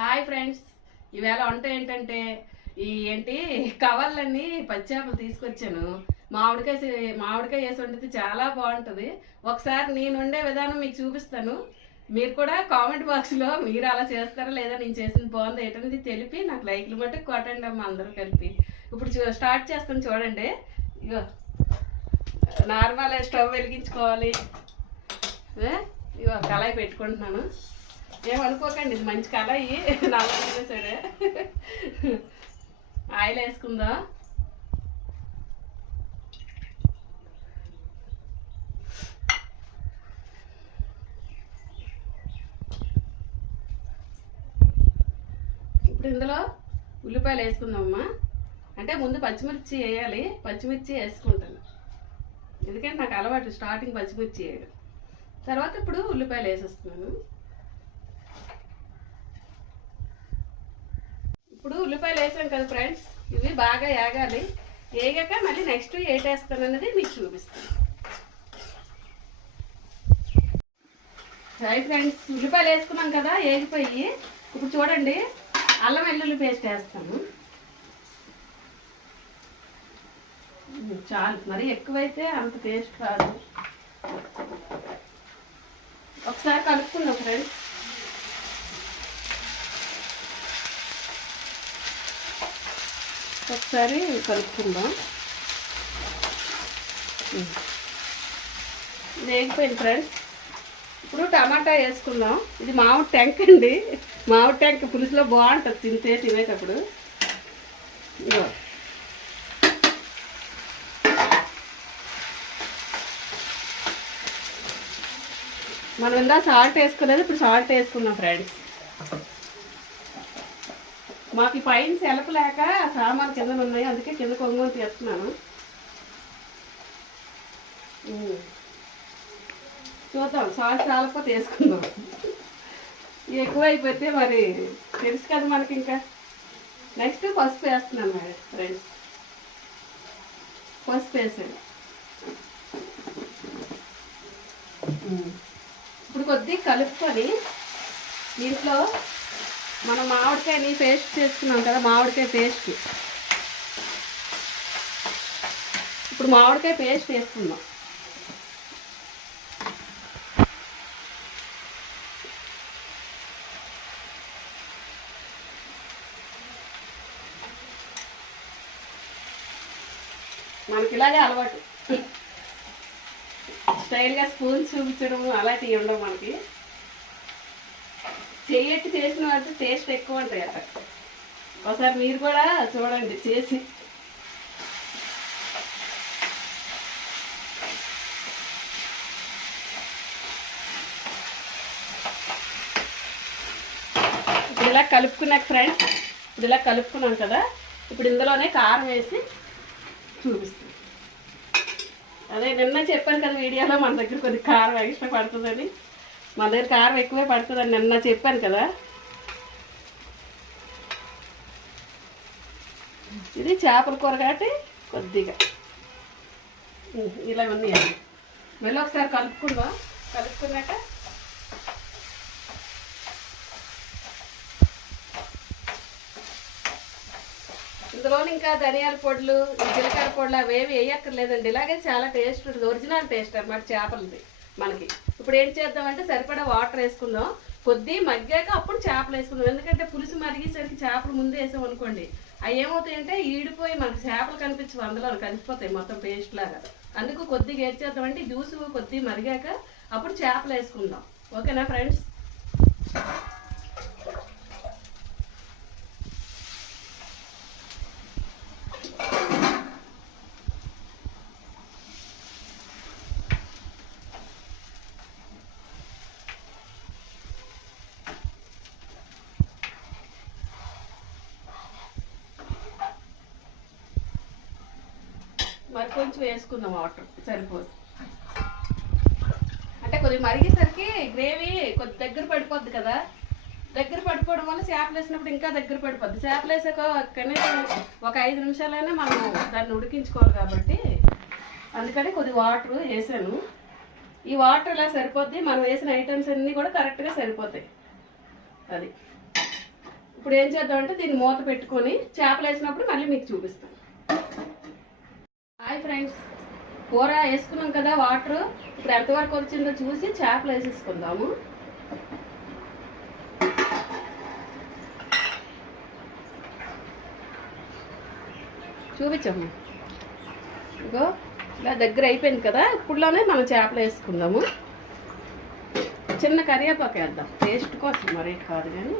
Hi friends, ఈవేళ వంట ఏంటంటే ఏంటి కవర్లన్నీ పచ్చేపలు తీసుకొచ్చాను. మామిడికాయ వేసి వండితే చాలా బాగుంటుంది. ఒకసారి నేను వండే విధానం మీకు చూపిస్తాను. మీరు కూడా కామెంట్ బాక్స్లో మీరు అలా చేస్తారా లేదా, నేను చేసింది బాగుంది ఏంటనేది తెలిపి నాకు లైక్లు మట్టుకు కొట్టండి అమ్మ, అందరూ కలిపి. ఇప్పుడు స్టార్ట్ చేస్తాను చూడండి. ఇగో నార్మల్ స్టవ్ వెలిగించుకోవాలి. ఇగో కళాయి పెట్టుకుంటున్నాను. ఏమనుకోకండి, ఇది మంచి కళాయి, నల్లగా సరే. ఆయిల్ వేసుకుందా. ఇప్పుడు ఇందులో ఉల్లిపాయలు వేసుకుందామమ్మా. అంటే ముందు పచ్చిమిర్చి వేయాలి, పచ్చిమిర్చి వేసుకుంటాను ఎందుకంటే నాకు అలవాటు స్టార్టింగ్ పచ్చిమిర్చి వేయడం. తర్వాత ఇప్పుడు ఉల్లిపాయలు వేసేస్తున్నాను. ఇప్పుడు ఉల్లిపాయలు వేసాం కదా ఫ్రెండ్స్, ఇవి బాగా వేగాలి. వేగాక మళ్ళీ నెక్స్ట్ ఏటేస్తాను అనేది మీకు చూపిస్తాను. హాయ్ ఫ్రెండ్స్, ఉల్లిపాయలు వేసుకున్నాం కదా, వేగిపోయి. ఇప్పుడు చూడండి, అల్లం వెల్లుల్లి పేస్ట్ వేస్తాను. చాలు, మరి ఎక్కువైతే అంత టేస్ట్ రాదు. ఒకసారి కలుపుకుందాం ఫ్రెండ్స్. ఒకసారి కలుపుకుందాం. వేగిపోయింది ఫ్రెండ్స్. ఇప్పుడు టమాటా వేసుకుందాం. ఇది మామిడి ట్యాంక్ అండి, మామిడి ట్యాంక్ పులుసులో బాగుంటుంది తినేటప్పుడు. ఇగో మనం ఇందా సాల్ట్ వేసుకోలేదు, ఇప్పుడు సాల్ట్ వేసుకుందాం ఫ్రెండ్స్. మాకు పైన సెలపు లేక సామాన్లు కింద ఉన్నాయి, అందుకే కింద కొంగుని తీస్తున్నాను. చూద్దాం, సాల్ట్ చాలకపోతే వేసుకుందాం. ఎక్కువైపోతే మరి తెలుసు కదా మనకి. ఇంకా నెక్స్ట్ పసుపు వేస్తున్నాను మేడం ఫ్రెండ్స్. పసుపు వేసాను. ఇప్పుడు కొద్దిగా కలుపుకొని దీంట్లో మనం మామిడికాయని పేస్ట్ చేసుకున్నాం కదా, మామిడికాయ పేస్ట్. ఇప్పుడు మామిడికాయ పేస్ట్ వేసుకుందాం. మనకి ఇలాగే అలవాటు, స్టైల్గా స్పూన్ చూపించడం అలాంటివి ఉండవు మనకి. చెయ్యట్టి చేసిన వాటి టేస్ట్ ఎక్కువ ఉంటాయి అట. ఒకసారి మీరు కూడా చూడండి చేసి. ఇప్పుడు ఇలా కలుపుకున్నాక ఫ్రెండ్స్, ఇప్పుడు ఇలా కలుపుకున్నాం కదా, ఇప్పుడు ఇందులోనే కారం వేసి చూపిస్తాం. అదే నిన్న చెప్పాను కదా వీడియోలో, మన దగ్గర కొద్ది కారం ఎక్స్ట్రా పడుతుందని. మన దగ్గర కారం ఎక్కువే పడుతుందని నిన్న చెప్పాను కదా. ఇది చేపల కూర కాబట్టి కొద్దిగా ఇలా ఉంది. మళ్ళీ ఒకసారి కలుపుకుందాం. కలుపుకున్నాక ఇందులోని ఇంకా ధనియాల పొడులు, జీలకర్ర పొడులు అవేవి వేయక్కర్లేదండి. ఇలాగే చాలా టేస్ట్ ఉంటుంది, ఒరిజినల్ టేస్ట్ అన్నమాట చేపలది మనకి. ఇప్పుడు ఏం చేద్దామంటే సరిపడా వాటర్ వేసుకుందాం. కొద్ది మగ్గాక అప్పుడు చేపలు వేసుకుందాం. ఎందుకంటే పులుసు మరిగేసరికి చేపలు ముందు వేసాం అనుకోండి, అవి ఏమవుతాయంటే ఈడిపోయి మనకి చేపలు కనిపించవు, అందులో కలిసిపోతాయి మొత్తం పేస్ట్ లాగా. అందుకు కొద్దిగా ఏం చేద్దామంటే జ్యూస్ కొద్ది మరిగాక అప్పుడు చేపలు వేసుకుందాం. ఓకేనా ఫ్రెండ్స్? మరి కొంచెం వేసుకుందాం వాటర్, సరిపోదు. అంటే కొద్దిగా మరిగేసరికి గ్రేవీ కొద్ది దగ్గర పడిపోద్ది కదా. దగ్గర పడిపోవడం వల్ల చేపలు వేసినప్పుడు ఇంకా దగ్గర పడిపోద్ది. చేపలు వేసాక కనీసం ఒక 5 నిమిషాలైనా మనం దాన్ని ఉడికించుకోవాలి కాబట్టి అందుకని కొద్ది వాటర్ వేసాను. ఈ వాటర్ ఇలా సరిపోద్ది. మనం వేసిన ఐటమ్స్ అన్నీ కూడా కరెక్ట్గా సరిపోతాయి. అది ఇప్పుడు ఏం చేద్దామంటే దీన్ని మూత పెట్టుకొని చేపలు వేసినప్పుడు మళ్ళీ మీకు చూపిస్తాను. హాయ్ ఫ్రెండ్స్, కూర వేసుకున్నాం కదా వాటర్. ఇప్పుడు ఎంతవరకు వచ్చిందో చూసి చేపలు వేసేసుకుందాము. చూపించమ్మా. ఇగో ఇలా దగ్గర అయిపోయింది కదా, ఇప్పుడులోనే మనం చేపలు వేసుకుందాము. చిన్న కరివేపాకు వేద్దాం టేస్ట్ కోసం, మరేటి కాదు కానీ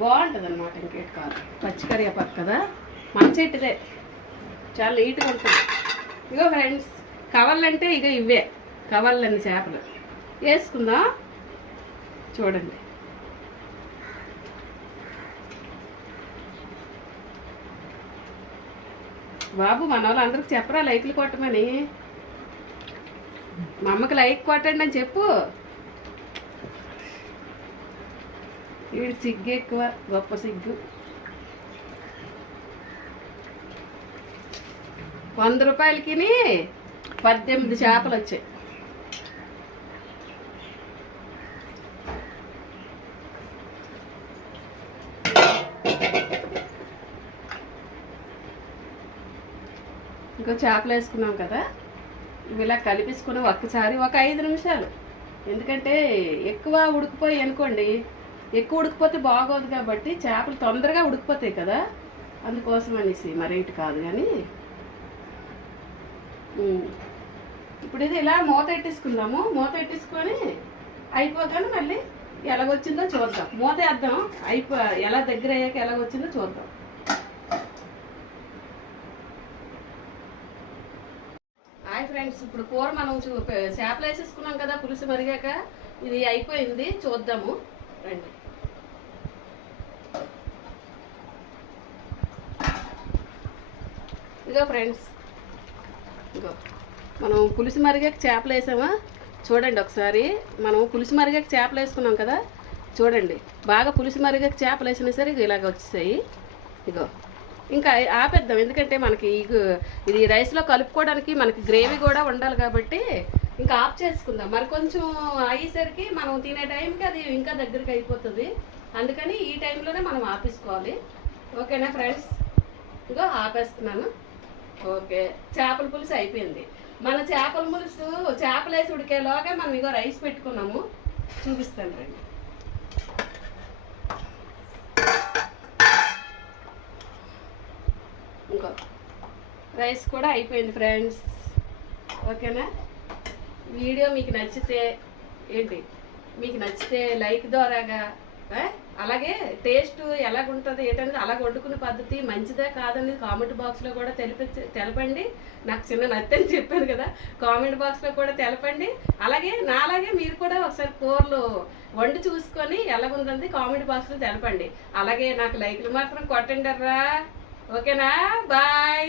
బాగుంటుంది అనమాట. ఇంకేటి కాదు, పచ్చి కరివేపాకు కదా, మన చెట్టుదే, చాలా నీట్గా ఉంటుంది. ఇగో ఫ్రెండ్స్, కవర్లంటే ఇక ఇవే కవర్లన్నీ చేపలు వేసుకుందాం. చూడండి, బాబు మన వాళ్ళు అందరికి చెప్పరా లైక్లు కొట్టమని. మా అమ్మకి లైక్ కొట్టండి అని చెప్పు. వీడి సిగ్గు ఎక్కువ, గొప్ప సిగ్గు. 100 రూపాయలకి 18 చేపలు వచ్చాయి. ఇంకో చేపలు వేసుకున్నాం కదా, ఇవి ఇలా కలిపేసుకుని ఒక్కసారి ఒక 5 నిమిషాలు. ఎందుకంటే ఎక్కువ ఉడికిపోయి అనుకోండి, ఎక్కువ ఉడికిపోతే బాగోదు కాబట్టి చేపలు తొందరగా ఉడికిపోతాయి కదా, అందుకోసం అనేసి మరేంటి కాదు. కానీ ఇప్పుడు ఇది ఇలా మూత పెట్టేసుకుందాము. మూత పెట్టేసుకొని అయిపోగానే మళ్ళీ ఎలాగొచ్చిందో చూద్దాం. మూత వేద్దాం, ఎలా దగ్గర అయ్యాక ఎలాగొచ్చిందో చూద్దాం. హాయ్ ఫ్రెండ్స్, ఇప్పుడు కూర మనం చేపలు వేసేసుకున్నాం కదా, పులుసు మరిగాక ఇది అయిపోయింది. చూద్దాము రండి. ఇగో ఫ్రెండ్స్, ఇగో మనం పులుసు మరిగాక చేపలు వేసామా చూడండి ఒకసారి. మనం పులుసు మరిగాక చేపలు వేసుకున్నాం కదా, చూడండి బాగా పులుసు మరిగాక చేపలు వేసినా సరే ఇలాగ వచ్చేసాయి. ఇగో ఇంకా ఆపేద్దాం, ఎందుకంటే మనకి ఇది రైస్లో కలుపుకోవడానికి మనకి గ్రేవీ కూడా ఉండాలి కాబట్టి ఇంకా ఆఫ్ చేసుకుందాం. మరి కొంచెం అయ్యేసరికి మనం తినే టైంకి అది ఇంకా దగ్గరికి అయిపోతుంది. అందుకని ఈ టైంలోనే మనం ఆపేసుకోవాలి. ఓకేనా ఫ్రెండ్స్? ఇగో ఆపేస్తున్నాను. ఓకే, చేపల పులుసు అయిపోయింది. మన చేపల పులుసు చేపలు వేసి ఉడికేలోగా మనం ఇగో రైస్ పెట్టుకున్నాము, చూపిస్తాను రండి. ఇంకో రైస్ కూడా అయిపోయింది ఫ్రెండ్స్. ఓకేనా? వీడియో మీకు నచ్చితే మీకు నచ్చితే లైక్ ద్వారాగా, అలాగే టేస్ట్ ఎలాగుంటుంది ఏంటనేది అలాగ వండుకునే పద్ధతి మంచిదే కాదనేది కామెంట్ బాక్స్లో కూడా తెలపండి. నాకు చిన్న నచ్చని చెప్పాను కదా, కామెంట్ బాక్స్లో కూడా తెలపండి. అలాగే నాలాగే మీరు కూడా ఒకసారి కూరలు వండి చూసుకొని ఎలాగుంటుంది కామెంట్ బాక్స్లో తెలపండి. అలాగే నాకు లైక్లు మాత్రం కొట్టండి రా. ఓకేనా? బాయ్.